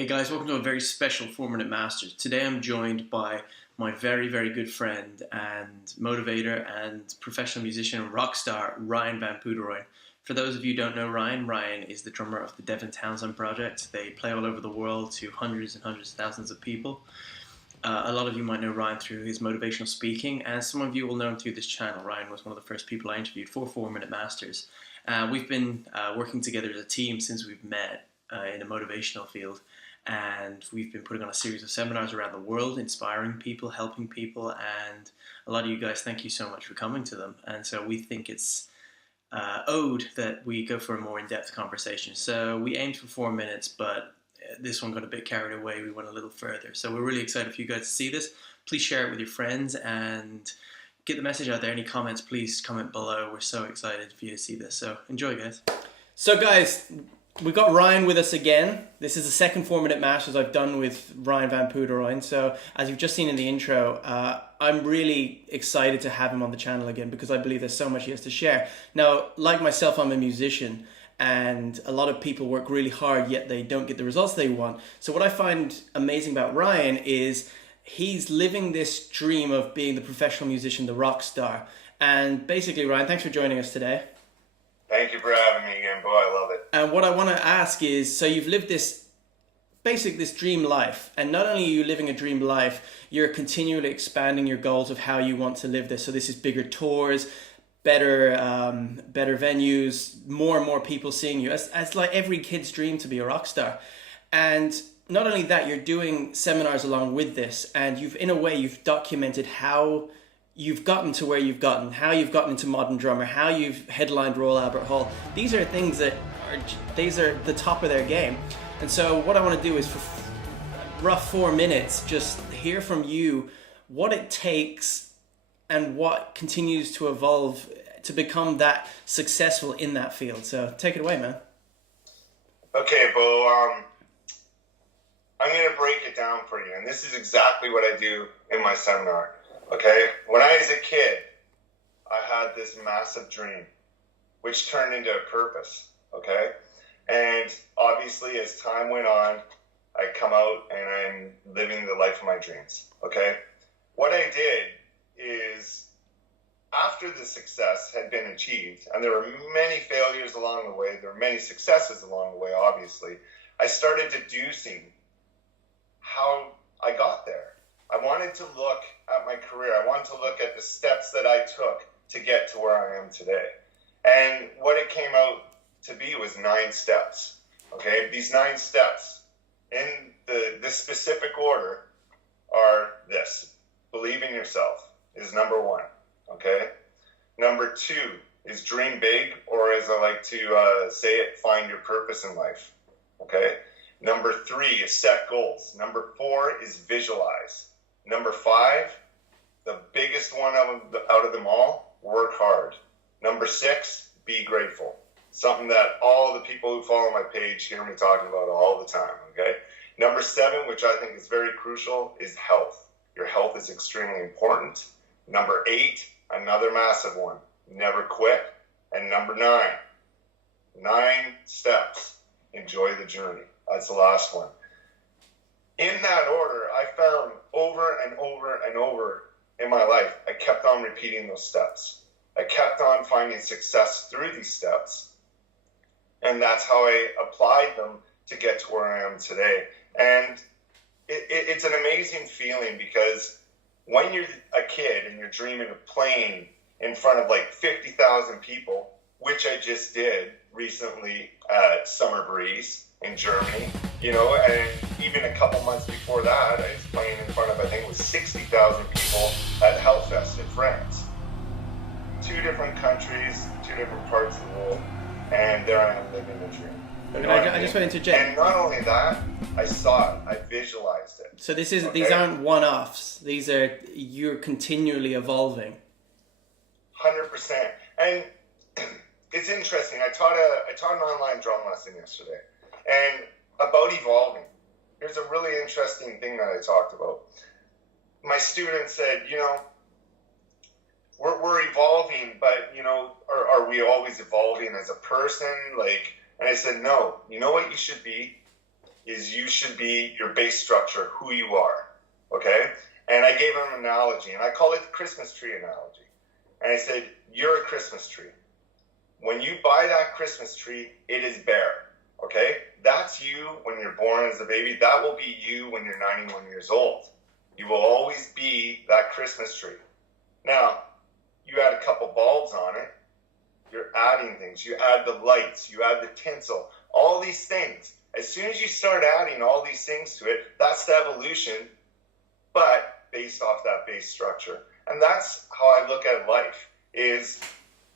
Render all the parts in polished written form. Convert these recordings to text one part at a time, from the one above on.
Hey guys, welcome to a very special 4-Minute Masters. Today I'm joined by my very, very good friend and motivator and professional musician and rock star, Ryan Van Poederooyen. For those of you who don't know Ryan is the drummer of the Devin Townsend Project. They play all over the world to hundreds and hundreds of thousands of people. A lot of you might know Ryan through his motivational speaking, and some of you will know him through this channel. Ryan was one of the first people I interviewed for 4-Minute Masters. We've been working together as a team since we've met in a motivational field. And we've been putting on a series of seminars around the world, inspiring people, helping people, and a lot of you guys, thank you so much for coming to them. And so we think it's owed that we go for a more in-depth conversation. So we aimed for 4 minutes, but this one got a bit carried away. We went a little further. So we're really excited for you guys to see this. Please share it with your friends and get the message out there. Any comments, please comment below. We're so excited for you to see this. So enjoy, guys. So guys, we've got Ryan with us again. This is the second 4-Minute Masters I've done with Ryan Van Poederooyen. So as you've just seen in the intro, I'm really excited to have him on the channel again because I believe there's so much he has to share. Now, like myself, I'm a musician and a lot of people work really hard, yet they don't get the results they want. So what I find amazing about Ryan is he's living this dream of being the professional musician, the rock star. And basically, Ryan, thanks for joining us today. Thank you for having me again, Bo. I love it. And what I want to ask is, so you've lived this dream life, and not only are you living a dream life, you're continually expanding your goals of how you want to live this. So this is bigger tours, better venues, more and more people seeing you. As like every kid's dream to be a rock star. And not only that, you're doing seminars along with this, and you've documented how you've gotten to where you've gotten, how you've gotten into Modern Drummer, how you've headlined Royal Albert Hall. These are things that are the top of their game. And so what I want to do is for rough 4 minutes, just hear from you what it takes and what continues to evolve to become that successful in that field. So take it away, man. Okay, Bo, I'm going to break it down for you. And this is exactly what I do in my seminar. Okay, when I was a kid, I had this massive dream, which turned into a purpose, okay? And obviously, as time went on, I come out and I'm living the life of my dreams, okay? What I did is, after the success had been achieved, and there were many failures along the way, there were many successes along the way, obviously, I started deducing how I got there. I wanted to look at my career. I wanted to look at the steps that I took to get to where I am today. And what it came out to be was 9 steps. Okay, these 9 steps in this specific order are this. Believe in yourself is number 1. Okay, number 2 is dream big, or as I like to say it, find your purpose in life. Okay, number 3 is set goals. Number 4 is visualize. Number 5, the biggest one out of them all, work hard. Number 6, be grateful. Something that all the people who follow my page hear me talking about all the time, okay? Number 7, which I think is very crucial, is health. Your health is extremely important. Number 8, another massive one, never quit. And number 9 steps, enjoy the journey. That's the last one. In that order, I found over and over and over in my life, I kept on repeating those steps. I kept on finding success through these steps. And that's how I applied them to get to where I am today. And it's an amazing feeling because when you're a kid and you're dreaming of playing in front of like 50,000 people, which I just did recently at Summer Breeze in Germany, you know, and even a couple months before that, I was playing in front of, I think it was 60,000 people at Hellfest in France. 2 different countries, 2 different parts of the world, and there I am living the dream. You know I just want to interject. And not only that, I saw it, I visualized it. So these aren't one-offs. These are, you're continually evolving. 100%. And it's interesting. I taught an online drum lesson yesterday. And about evolving, here's a really interesting thing that I talked about. My student said, you know, we're evolving, but, you know, are we always evolving as a person? Like, and I said, no. You know what you should be? is you should be your base structure, who you are, okay? And I gave him an analogy, and I call it the Christmas tree analogy. And I said, you're a Christmas tree. When you buy that Christmas tree, it is bare, okay? That's you when you're born as a baby. That will be you when you're 91 years old. You will always be that Christmas tree. Now, you add a couple bulbs on it. You're adding things. You add the lights. You add the tinsel. All these things. As soon as you start adding all these things to it, that's the evolution, but based off that base structure. And that's how I look at life, is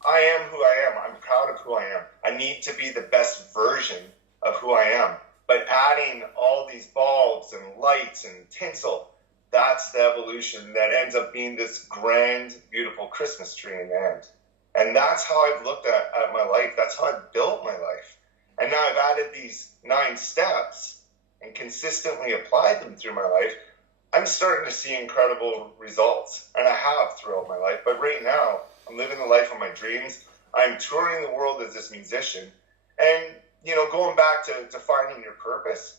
I am who I am. I'm proud of who I am. I need to be the best version of who I am. But adding all these bulbs and lights and tinsel, that's the evolution that ends up being this grand, beautiful Christmas tree in the end. And that's how I've looked at my life. That's how I've built my life. And now I've added these 9 steps and consistently applied them through my life. I'm starting to see incredible results, and I have throughout my life. But right now, I'm living the life of my dreams. I'm touring the world as this musician. And, you know, going back to finding your purpose,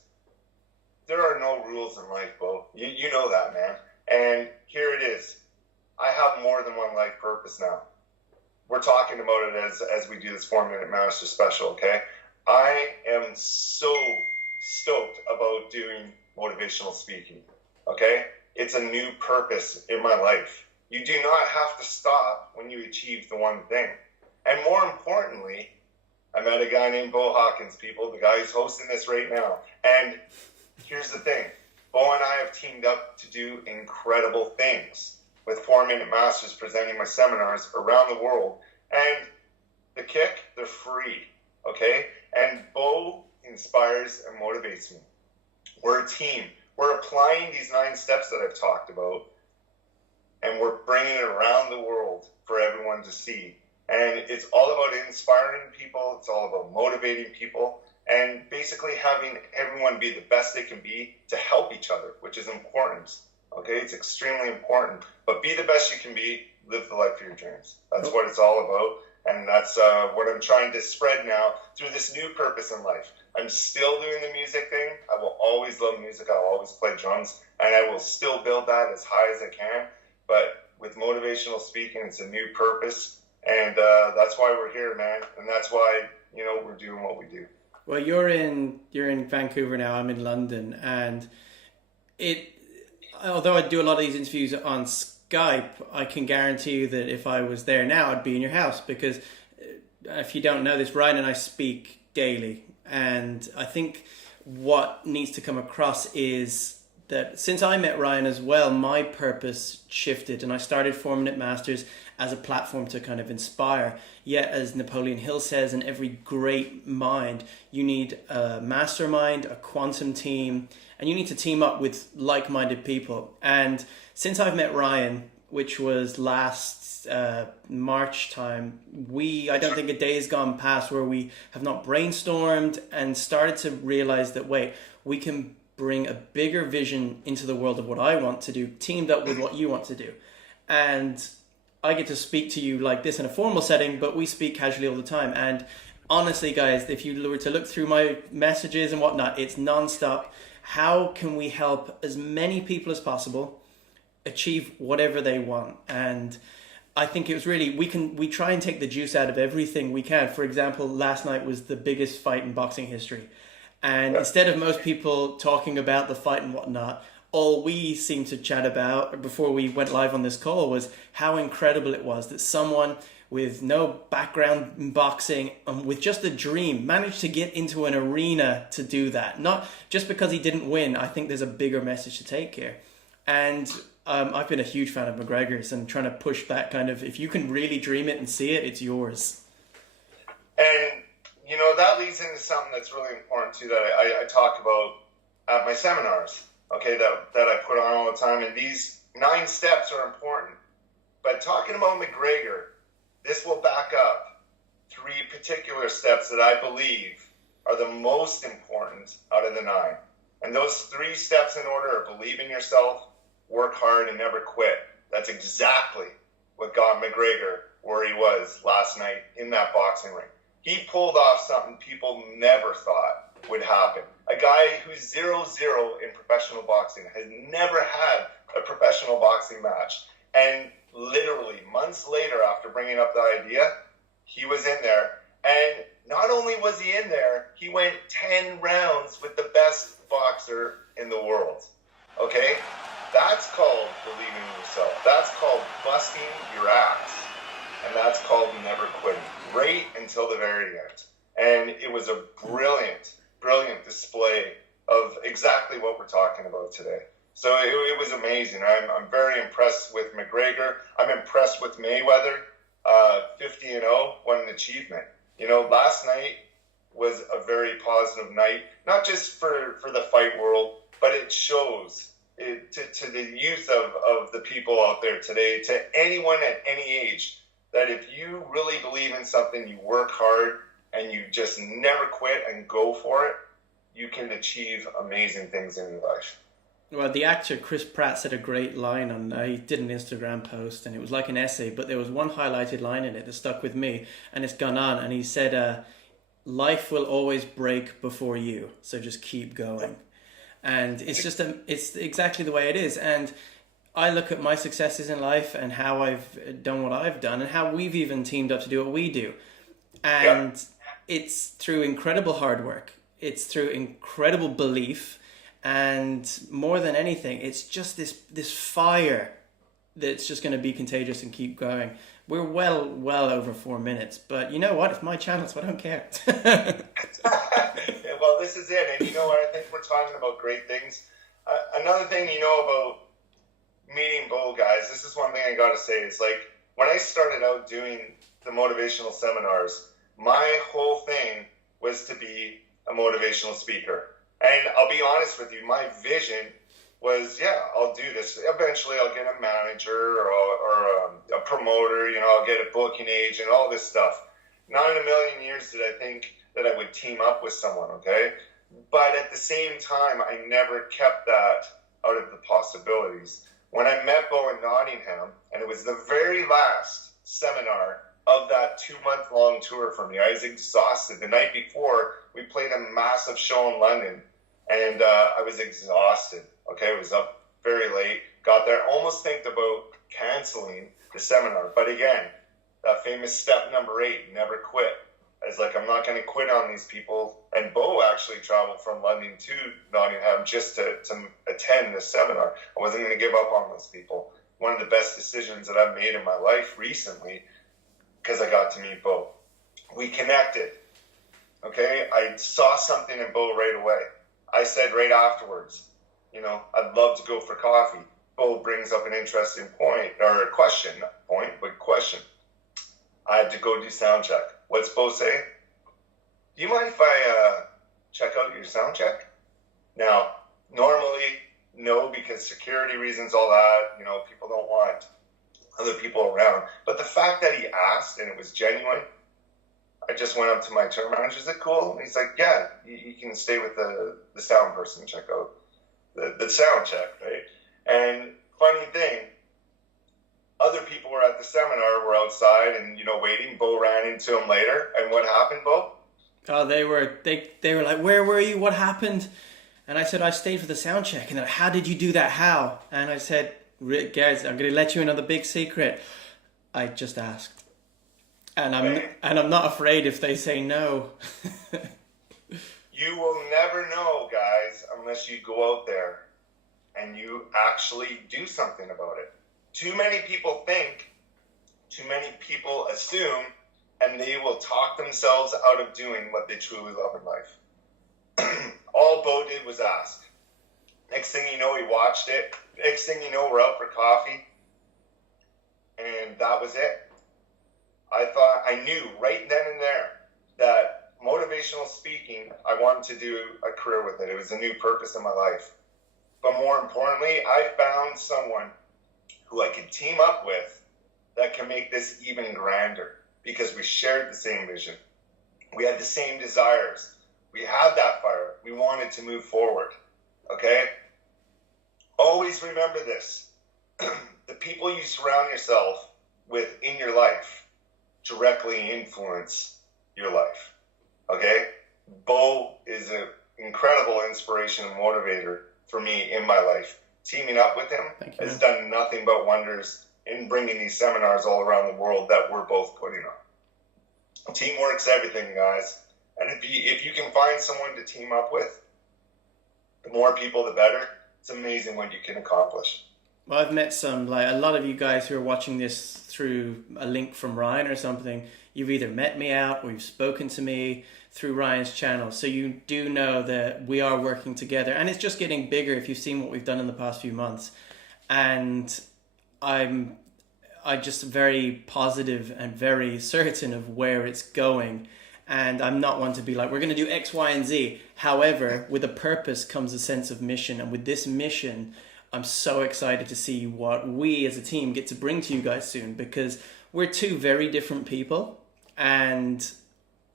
there are no rules in life, Bo. You know that, man. And here it is. I have more than one life purpose now. We're talking about it as we do this 4-minute master special, okay? I am so stoked about doing motivational speaking, okay? It's a new purpose in my life. You do not have to stop when you achieve the one thing. And more importantly, I met a guy named Bo Hawkins, people, the guy who's hosting this right now. And here's the thing. Bo and I have teamed up to do incredible things with 4-minute masters presenting my seminars around the world. And the kick, they're free, okay? And Bo inspires and motivates me. We're a team. We're applying these 9 steps that I've talked about, and we're bringing it around the world for everyone to see. And it's all about inspiring people. It's all about motivating people, and basically having everyone be the best they can be to help each other, which is important. Okay, it's extremely important. But be the best you can be. Live the life of your dreams. That's what it's all about. And that's what I'm trying to spread now through this new purpose in life. I'm still doing the music thing. I will always love music. I'll always play drums. And I will still build that as high as I can. But with motivational speaking, it's a new purpose. And that's why we're here, man. And that's why, you know, we're doing what we do. Well, you're in Vancouver now. I'm in London. And although I do a lot of these interviews on Skype, I can guarantee you that if I was there now, I'd be in your house, because if you don't know this, Ryan and I speak daily. And I think what needs to come across is that since I met Ryan as well, my purpose shifted, and I started 4-minute masters as a platform to kind of inspire. Yet, as Napoleon Hill says, in every great mind, you need a mastermind, a quantum team, and you need to team up with like-minded people. And since I've met Ryan, which was last March time, I don't think a day has gone past where we have not brainstormed and started to realize that, wait, we can bring a bigger vision into the world of what I want to do, teamed up with what you want to do. And I get to speak to you like this in a formal setting, but we speak casually all the time. And honestly, guys, if you were to look through my messages and whatnot, it's nonstop. How can we help as many people as possible achieve whatever they want? And I think it was really, we try and take the juice out of everything we can. For example, last night was the biggest fight in boxing history. And instead of most people talking about the fight and whatnot, all we seemed to chat about before we went live on this call was how incredible it was that someone with no background in boxing and with just a dream managed to get into an arena to do that. Not just because he didn't win. I think there's a bigger message to take here. And I've been a huge fan of McGregor's and trying to push that kind of, if you can really dream it and see it, it's yours. And, you know, that leads into something that's really important too, that I talk about at my seminars, okay, that I put on all the time. And these 9 steps are important. But talking about McGregor, this will back up 3 particular steps that I believe are the most important out of the 9. And those 3 steps in order are believe in yourself, work hard, and never quit. That's exactly what got McGregor where he was last night in that boxing ring. He pulled off something people never thought would happen. A guy who's 0-0 in professional boxing, has never had a professional boxing match. And literally months later, after bringing up the idea, he was in there. And not only was he in there, he went 10 rounds with the best boxer in the world. Okay? That's called believing in yourself. That's called busting your ass. And that's called never quitting. Right until the very end. And it was a brilliant display of exactly what we're talking about today. So it was amazing. I'm very impressed with McGregor. I'm impressed with Mayweather. 50-0, what an achievement. You know, last night was a very positive night, not just for the fight world, but it shows to the youth of the people out there today, to anyone at any age, that if you really believe in something, you work hard, and you just never quit and go for it, you can achieve amazing things in your life. Well, the actor Chris Pratt said a great line on, he did an Instagram post, and it was like an essay, but there was one highlighted line in it that stuck with me, and it's gone on, and he said, life will always break before you, so just keep going. And it's just, it's exactly the way it is. And I look at my successes in life and how I've done what I've done and how we've even teamed up to do what we do. And it's through incredible hard work. It's through incredible belief. And more than anything, it's just this fire that's just going to be contagious and keep going. We're well over 4 minutes, but you know what? It's my channel, so I don't care. Well, this is it. And you know what? I think we're talking about great things. Another thing you know about meeting Bo, guys, this is one thing I got to say, is like, when I started out doing the motivational seminars, my whole thing was to be a motivational speaker. And I'll be honest with you, my vision was, I'll do this. Eventually I'll get a manager or a promoter, you know, I'll get a booking agent, all this stuff. Not in a million years did I think that I would team up with someone, okay? But at the same time, I never kept that out of the possibilities. When I met Bo in Nottingham, and it was the very last seminar of that 2-month-long tour for me, I was exhausted. The night before, we played a massive show in London, and I was exhausted. Okay, I was up very late, got there, almost think about canceling the seminar. But again, that famous step number 8, never quit. I was like, I'm not going to quit on these people. And Bo actually traveled from London to Nottingham just to attend the seminar. I wasn't going to give up on those people. One of the best decisions that I've made in my life recently, because I got to meet Bo. We connected. Okay, I saw something in Bo right away. I said right afterwards, you know, I'd love to go for coffee. Bo brings up an interesting point, or a question, not point, but question. I had to go do sound check. What's Bo say? Do you mind if I check out your sound check? Now, normally, no, because security reasons, all that, you know, people don't want other people around. But the fact that he asked and it was genuine, I just went up to my tour manager. Is it cool? And he's like, yeah, you can stay with the sound person and check out the sound check, right? And funny thing, other people were at the seminar, were outside and, you know, waiting. Bo ran into him later. And what happened, Bo? Oh, they were like, where were you? What happened? And I said, I stayed for the sound check. And they're like, how did you do that? How? And I said, guys, I'm going to let you in on the big secret. I just asked. And I'm not afraid if they say no. You will never know, guys, unless you go out there and you actually do something about it. Too many people think, too many people assume, and they will talk themselves out of doing what they truly love in life. All Bo did was ask. Next thing you know, he watched it. Next thing you know, we're out for coffee. And that was it. I knew right then and there that motivational speaking, I wanted to do a career with it. It was a new purpose in my life. But more importantly, I found someone who I could team up with that can make this even grander, because we shared the same vision. We had the same desires. We had that fire. We wanted to move forward. Okay? Always remember this. The people you surround yourself with in your life directly influence your life. Okay? Bo is an incredible inspiration and motivator for me in my life. Teaming up with him has done nothing but wonders in bringing these seminars all around the world that we're both putting on. Teamwork's everything, guys. And if you can find someone to team up with, the more people, the better. It's amazing what you can accomplish. Well, I've met some, like a lot of you guys who are watching this through a link from Ryan or something. You've either met me out or you've spoken to me through Ryan's channel. So you do know that we are working together, and it's just getting bigger if you've seen what we've done in the past few months. And I'm just very positive and very certain of where it's going. And I'm not one to be like, we're going to do X, Y, and Z. However, with a purpose comes a sense of mission. And with this mission, I'm so excited to see what we as a team get to bring to you guys soon, because we're two very different people. And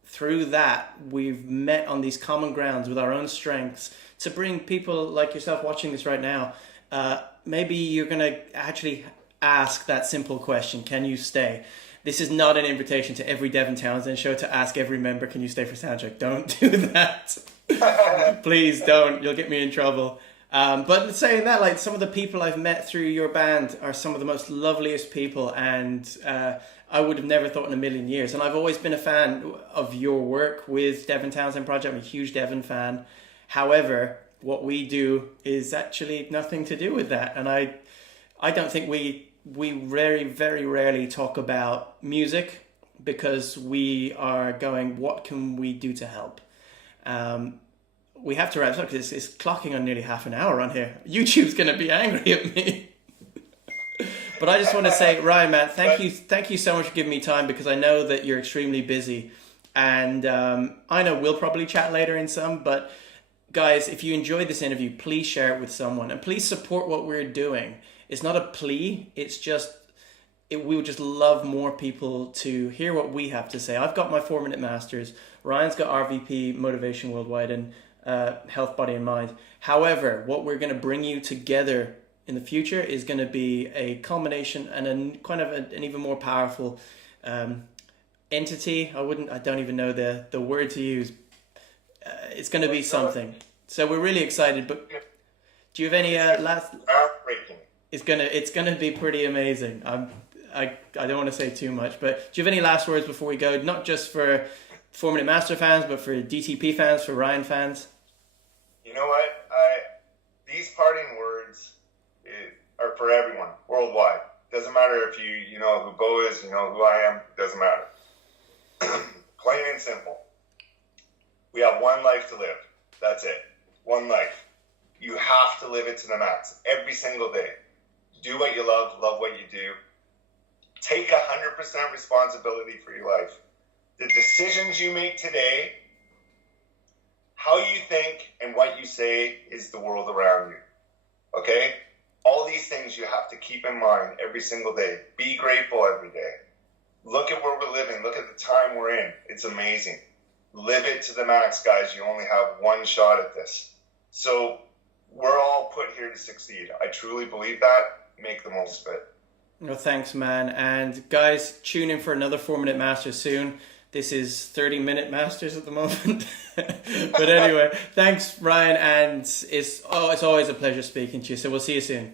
through that, we've met on these common grounds with our own strengths to bring people like yourself watching this right now. Maybe you're going to actually ask that simple question, can you stay? This is not an invitation to every Devin Townsend show to ask every member, can you stay for soundcheck? Don't do that. Please don't. You'll get me in trouble. But saying that, like, some of the people I've met through your band are some of the most loveliest people, and I would have never thought in a million years. And I've always been a fan of your work with Devin Townsend Project. I'm a huge Devin fan. However, what we do is actually nothing to do with that. And I don't think we very, very rarely talk about music, because we are going, what can we do to help? We have to wrap up because it's clocking on nearly half an hour on here. YouTube's going to be angry at me. But I just want to say, Ryan, man, thank you so much for giving me time, because I know that you're extremely busy. And I know we'll probably chat later in some, but guys, if you enjoyed this interview, please share it with someone, and please support what we're doing. It's not a plea, it's just, we would just love more people to hear what we have to say. I've got my 4-minute masters. Ryan's got RVP, Motivation Worldwide, and Health, Body and Mind. However, what we're going to bring you together in the future is going to be a culmination and a kind of an even more powerful entity. I don't even know the word to use. It's going to be something. So we're really excited. But do you have any last? It's gonna be pretty amazing. I don't want to say too much, but do you have any last words before we go? Not just for 4-minute master fans, but for DTP fans, for Ryan fans. You know what? These parting words are for everyone worldwide. Doesn't matter if you know who Bo is, you know who I am. Doesn't matter. Plain and simple. We have one life to live. That's it. One life. You have to live it to the max every single day. Do what you love what you do. Take 100% responsibility for your life. The decisions you make today, how you think and what you say is the world around you. Okay? All these things you have to keep in mind every single day. Be grateful every day. Look at where we're living. Look at the time we're in. It's amazing. Live it to the max, guys. You only have one shot at this. So we're all put here to succeed. I truly believe that. Make the most of it. Well, thanks, man. And guys, tune in for another 4-minute master soon. This is 30-minute masters at the moment. But anyway, thanks, Ryan. And it's always a pleasure speaking to you. So we'll see you soon.